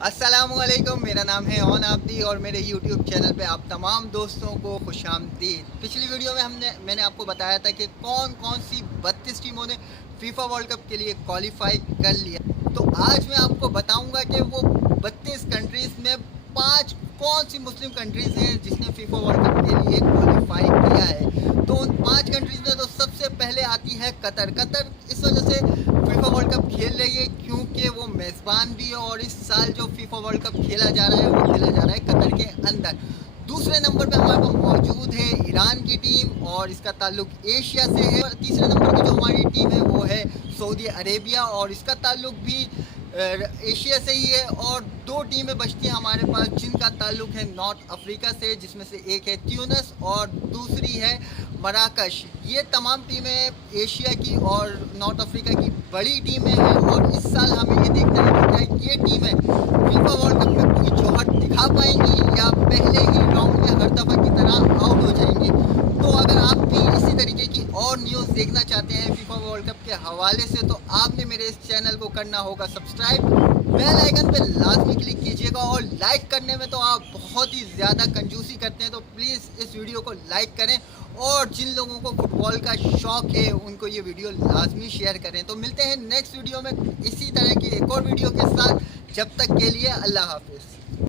अस्सलाम वालेकुम, मेरा नाम है ओन आब्दी और मेरे YouTube चैनल पे आप तमाम दोस्तों को खुशामदीद। पिछली वीडियो में मैंने आपको बताया था कि कौन कौन सी 32 टीमों ने फीफा वर्ल्ड कप के लिए क्वालिफाई कर लिया। तो आज मैं आपको बताऊंगा कि वो 32 कंट्रीज़ में 5 कौन सी मुस्लिम कंट्रीज़ हैं जिसने फीफा वर्ल्ड कप के लिए क्वालिफाई किया है। तो उन 5 कंट्रीज़ में तो सबसे पहले आती है कतर। कतर इस वजह से फीफा वर्ल्ड कप खेल रही है क्योंकि वो मेज़बान भी है और इस साल जो फीफा वर्ल्ड कप खेला जा रहा है वो खेला जा रहा है कतर के अंदर। दूसरे नंबर पे हमारे पास मौजूद है ईरान की टीम और इसका ताल्लुक एशिया से है। और तीसरे नंबर पे जो हमारी टीम है वो है सऊदी अरेबिया और इसका ताल्लुक भी एशिया से ही है। और 2 टीमें बचती हैं हमारे पास जिनका ताल्लुक है नॉर्थ अफ्रीका से, जिसमें से एक है ट्यूनिस और दूसरी है मराकश। ये तमाम टीमें एशिया की और नॉर्थ अफ्रीका की बड़ी टीमें हैं और इस साल हमें ये देखना है कि क्या ये टीमें फीफा वर्ल्ड कप में कोई जोहर दिखा पाएंगी या पहले ही राउंड में हर दफ़ा की तरह आउट हो जाएंगी। तो अगर आप भी इसी तरीके की और न्यूज़ देखना चाहते हैं फीफा वर्ल्ड कप के हवाले से तो आपने मेरे इस चैनल को करना होगा सब्सक्राइब, बेल आइकन पे लाजमी क्लिक कीजिएगा। और लाइक करने में तो आप बहुत ही ज़्यादा कंजूसी करते हैं, तो प्लीज़ इस वीडियो को लाइक करें और जिन लोगों को फुटबॉल का शौक़ है उनको ये वीडियो लाजमी शेयर करें। तो मिलते हैं नेक्स्ट वीडियो में इसी तरह की एक और वीडियो के साथ। जब तक के लिए अल्लाह हाफिज़।